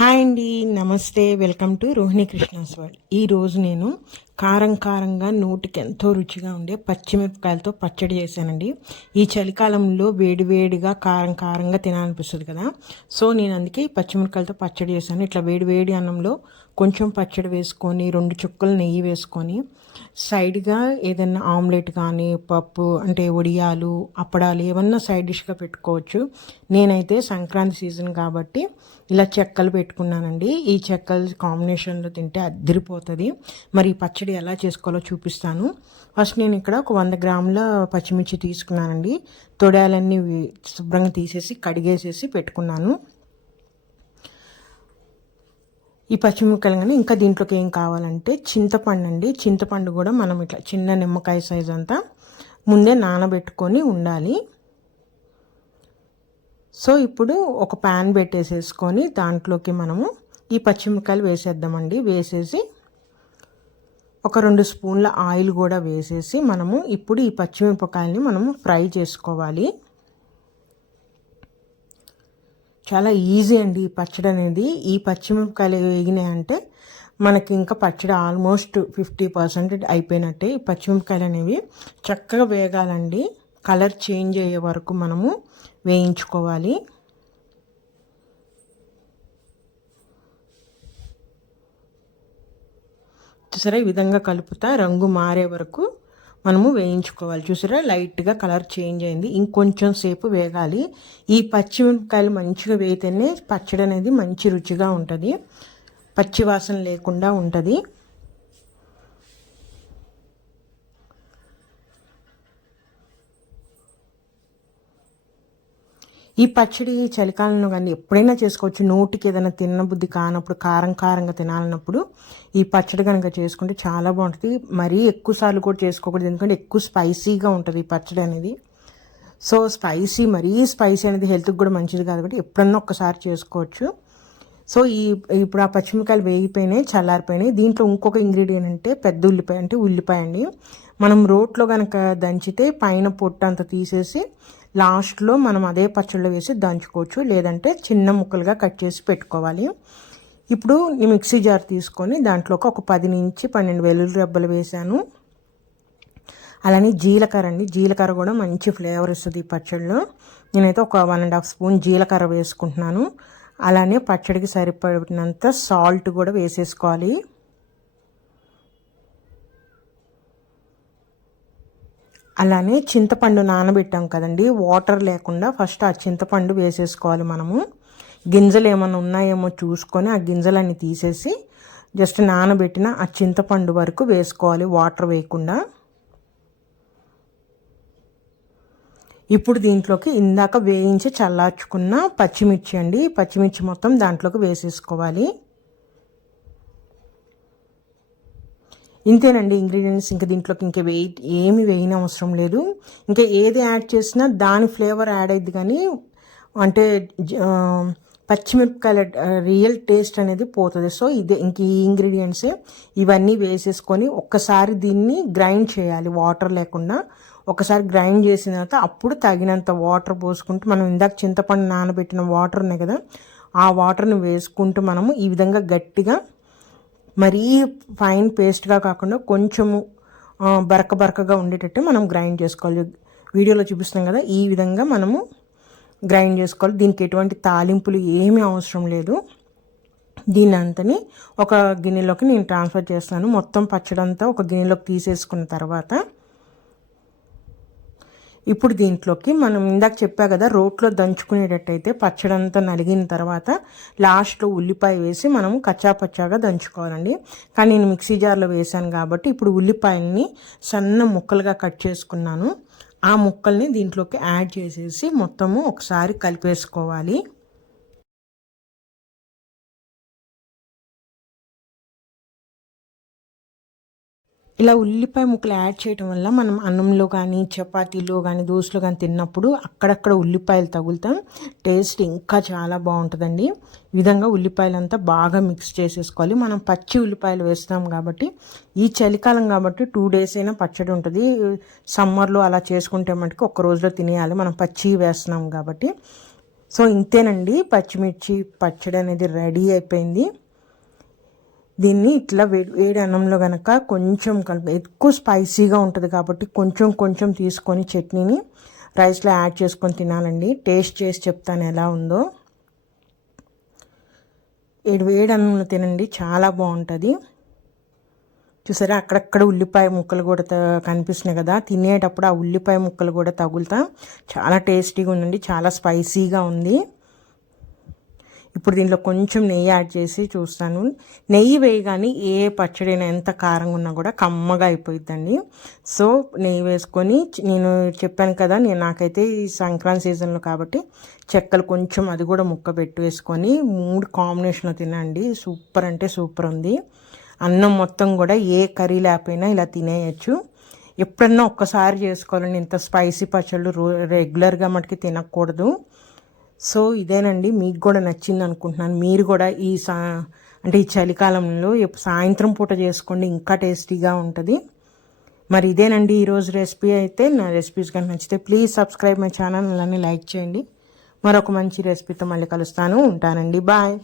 Hi అండి, నమస్తే. Welcome to Rohini Krishna's world. ఈరోజు నేను కారంగా నోటికి ఎంతో రుచిగా ఉండే పచ్చిమిరపకాయలతో పచ్చడి చేశానండి. ఈ చలికాలంలో వేడివేడిగా కారంగా తినాలనిపిస్తుంది కదా. సో నేను అందుకే పచ్చిమిరపకాయలతో పచ్చడి చేశాను. ఇట్లా వేడి అన్నంలో కొంచెం పచ్చడి వేసుకొని 2 చుక్కలు నెయ్యి వేసుకొని సైడ్గా ఏదైనా ఆమ్లెట్ కానీ పప్పు అంటే వడియాలు అప్పడాలు ఏమన్నా సైడ్ డిష్గా పెట్టుకోవచ్చు. నేనైతే సంక్రాంతి సీజన్ కాబట్టి ఇలా చెక్కలు పెట్టుకున్నానండి. ఈ చెక్కలు కాంబినేషన్లో తింటే అద్దరిపోతుంది. మరి ఈ పచ్చడి ఎలా చేసుకోవాలో చూపిస్తాను. ఫస్ట్ నేను ఇక్కడ ఒక 100 గ్రాముల పచ్చిమిర్చి తీసుకున్నానండి. తొడాలన్నీ శుభ్రంగా తీసేసి కడిగేసేసి పెట్టుకున్నాను. ఈ పచ్చిమిరపకాయలు కానీ ఇంకా దీంట్లోకి ఏం కావాలంటే చింతపండు అండి. చింతపండు కూడా మనం ఇట్లా చిన్న నిమ్మకాయ సైజ్ అంతా ముందే నానబెట్టుకొని ఉండాలి. సో ఇప్పుడు ఒక ప్యాన్ పెట్టేసేసుకొని దాంట్లోకి మనము ఈ పచ్చిమిరపకాయలు వేసేద్దామండి. వేసేసి ఒక 2 స్పూన్ల ఆయిల్ కూడా వేసేసి మనము ఇప్పుడు ఈ పచ్చిమిరపకాయలని మనము ఫ్రై చేసుకోవాలి. చాలా ఈజీ అండి ఈ పచ్చడి అనేది. ఈ పచ్చిమిరపకాయలు వేగినాయంటే మనకి ఇంకా పచ్చడి ఆల్మోస్ట్ 50% అయిపోయినట్టే. ఈ పచ్చిమిరపకాయలు అనేవి చక్కగా వేగాలండి. కలర్ చేంజ్ అయ్యే వరకు మనము వేయించుకోవాలి. చూసారా, ఈ విధంగా కలుపుతా రంగు మారే వరకు మనము వేయించుకోవాలి. చూసారా, లైట్గా కలర్ చేంజ్ అయింది. ఇంకొంచెం సేపు వేగాలి. ఈ పచ్చిమిరపకాయలు మంచిగా వేగితేనే పచ్చడి అనేది మంచి రుచిగా ఉంటుంది, పచ్చి వాసన లేకుండా ఉంటుంది. ఈ పచ్చడి చలికాలంలో కానీ ఎప్పుడైనా చేసుకోవచ్చు. నోటికి ఏదైనా తినబుద్ధి కానప్పుడు కారంగా తినాలన్నప్పుడు ఈ పచ్చడి కనుక చేసుకుంటే చాలా బాగుంటుంది. మరీ ఎక్కువ సార్లు కూడా చేసుకోకూడదు, ఎందుకంటే ఎక్కువ స్పైసీగా ఉంటుంది ఈ పచ్చడి అనేది. సో మరీ స్పైసీ అనేది హెల్త్కి కూడా మంచిది కాదు కాబట్టి ఎప్పుడన్నా ఒక్కసారి చేసుకోవచ్చు. సో ఇప్పుడు ఆ పచ్చిమిరకాయలు వేగిపోయినాయి, చల్లారిపోయినాయి. దీంట్లో ఇంకొక ఇంగ్రీడియంట్ అంటే పెద్ద ఉల్లిపాయ, అంటే ఉల్లిపాయ అండి. మనం రోట్లో కనుక దంచితే పైన పొట్టు అంతా తీసేసి లాస్ట్లో మనం అదే పచ్చళ్ళు వేసి దంచుకోవచ్చు, లేదంటే చిన్న ముక్కలుగా కట్ చేసి పెట్టుకోవాలి. ఇప్పుడు ఈ మిక్సీ జార్ తీసుకొని దాంట్లోకి ఒక 10 నుంచి 12 వెల్లుల్లి రెబ్బలు వేసాను. అలానే జీలకర్ర అండి. జీలకర్ర కూడా మంచి ఫ్లేవర్ ఇస్తుంది ఈ పచ్చడిలో. నేనైతే ఒక 1.5 స్పూన్ జీలకర్ర వేసుకుంటున్నాను. అలానే పచ్చడికి సరిపడినంత సాల్ట్ కూడా వేసేసుకోవాలి. అలానే చింతపండు నానబెట్టాం కదండి, వాటర్ లేకుండా ఫస్ట్ ఆ చింతపండు వేసేసుకోవాలి. మనము గింజలు ఏమైనా ఉన్నాయేమో చూసుకొని ఆ గింజలన్నీ తీసేసి జస్ట్ నానబెట్టిన ఆ చింతపండు వరకు వేసుకోవాలి, వాటర్ వేయకుండా. ఇప్పుడు దీంట్లోకి ఇందాక వేయించి చల్లార్చుకున్న పచ్చిమిర్చి అండి. పచ్చిమిర్చి మొత్తం దాంట్లోకి వేసేసుకోవాలి. ఇంతేనండి ఇంగ్రీడియంట్స్. ఇంకా దీంట్లోకి ఇంకా ఏమి వేయని అవసరం లేదు. ఇంకా ఏది యాడ్ చేసినా దాని ఫ్లేవర్ యాడ్ అయ్యిద్ది, కానీ అంటే పచ్చిమిరపకాయల రియల్ టేస్ట్ అనేది పోతుంది. సో ఇదే ఇంక ఈ ఇంగ్రీడియంట్సే. ఇవన్నీ వేసేసుకొని ఒక్కసారి దీన్ని గ్రైండ్ చేయాలి, వాటర్ లేకుండా. ఒకసారి గ్రైండ్ చేసిన తర్వాత అప్పుడు తగినంత వాటర్ పోసుకుంటూ, మనం ఇందాక చింతపండు నానబెట్టిన వాటర్ ఉన్నాయి కదా, ఆ వాటర్ని వేసుకుంటూ మనము ఈ విధంగా గట్టిగా, మరీ ఫైన్ పేస్ట్గా కాకుండా కొంచెము బరకగా ఉండేటట్టు మనం గ్రైండ్ చేసుకోవాలి. వీడియోలో చూపిస్తున్నాం కదా, ఈ విధంగా మనము గ్రైండ్ చేసుకోవాలి. దీనికి ఎటువంటి తాలింపులు ఏమీ అవసరం లేదు. దీని అంతని ఒక గిన్నెలోకి నేను ట్రాన్స్ఫర్ చేస్తాను. మొత్తం పచ్చడంతా ఒక గిన్నెలోకి తీసేసుకున్న తర్వాత ఇప్పుడు దీంట్లోకి మనం ఇందాక చెప్పా కదా, రోట్లో దంచుకునేటట్టయితే పచ్చడంతా నలిగిన తర్వాత లాస్ట్లో ఉల్లిపాయ వేసి మనం కచ్చాపచ్చాగా దంచుకోవాలండి. కానీ నేను మిక్సీ జార్లో వేసాను కాబట్టి ఇప్పుడు ఉల్లిపాయల్ని సన్న ముక్కలుగా కట్ చేసుకున్నాను. ఆ ముక్కల్ని దీంట్లోకి యాడ్ చేసేసి మొత్తము ఒకసారి కలిపేసుకోవాలి. ఇలా ఉల్లిపాయ ముక్కలు యాడ్ చేయడం వల్ల మనం అన్నంలో కానీ చపాతీలో కానీ దోశలో కానీ తిన్నప్పుడు అక్కడక్కడ ఉల్లిపాయలు తగులుతాం, టేస్ట్ ఇంకా చాలా బాగుంటుందండి. ఈ విధంగా ఉల్లిపాయలంతా బాగా మిక్స్ చేసేసుకోవాలి. మనం పచ్చి ఉల్లిపాయలు వేస్తాం కాబట్టి ఈ చలికాలం కాబట్టి 2 days అయినా పచ్చడి ఉంటుంది. సమ్మర్లో అలా చేసుకుంటే మటుకు ఒక్క రోజులో తినేయాలి, మనం పచ్చి వేస్తున్నాం కాబట్టి. సో ఇంతేనండి, పచ్చిమిర్చి పచ్చడి అనేది రెడీ అయిపోయింది. దీన్ని ఇట్లా వేడి అన్నంలో కనుక కొంచెం ఎక్కువ స్పైసీగా ఉంటుంది కాబట్టి కొంచెం కొంచెం తీసుకొని చట్నీని రైస్లో యాడ్ చేసుకొని తినాలండి. టేస్ట్ చేసి చెప్తాను ఎలా ఉందో. వేడి అన్నంలో తినండి, చాలా బాగుంటుంది. చూసారా, అక్కడక్కడ ఉల్లిపాయ ముక్కలు కూడా కనిపిస్తున్నాయి కదా, తినేటప్పుడు ఆ ఉల్లిపాయ ముక్కలు కూడా తగులుతా చాలా టేస్టీగా ఉందండి, చాలా స్పైసీగా ఉంది. ఇప్పుడు దీంట్లో కొంచెం నెయ్యి యాడ్ చేసి చూస్తాను. నెయ్యి వేయగానే ఏ పచ్చడైనా ఎంత కారంగా ఉన్నా కూడా కమ్మగా అయిపోయిద్దండి. సో నెయ్యి వేసుకొని, నేను చెప్పాను కదా, నాకైతే ఈ సంక్రాంతి సీజన్లో కాబట్టి చెక్కలు కొంచెం అది కూడా ముక్క పెట్టి వేసుకొని 3 కాంబినేషన్లో తినండి. సూపర్ అంటే సూపర్ ఉంది. అన్నం మొత్తం కూడా ఏ కర్రీ లేకపోయినా ఇలా తినేయచ్చు. ఎప్పుడన్నా ఒక్కసారి చేసుకోవాలండి. ఇంత స్పైసీ పచ్చళ్ళు రెగ్యులర్గా మటుకి తినకూడదు. సో ఇదేనండి, మీకు కూడా నచ్చింది అనుకుంటున్నాను. మీరు కూడా అంటే ఈ చలికాలంలో సాయంత్రం పూట చేసుకోండి, ఇంకా టేస్టీగా ఉంటుంది. మరి ఇదేనండి ఈరోజు రెసిపీ. అయితే నా రెసిపీస్ కనుక నచ్చితే ప్లీజ్ సబ్స్క్రైబ్ మై ఛానల్, అలానే లైక్ చేయండి. మరొక మంచి రెసిపీతో మళ్ళీ కలుస్తాను. ఉంటానండి, బాయ్.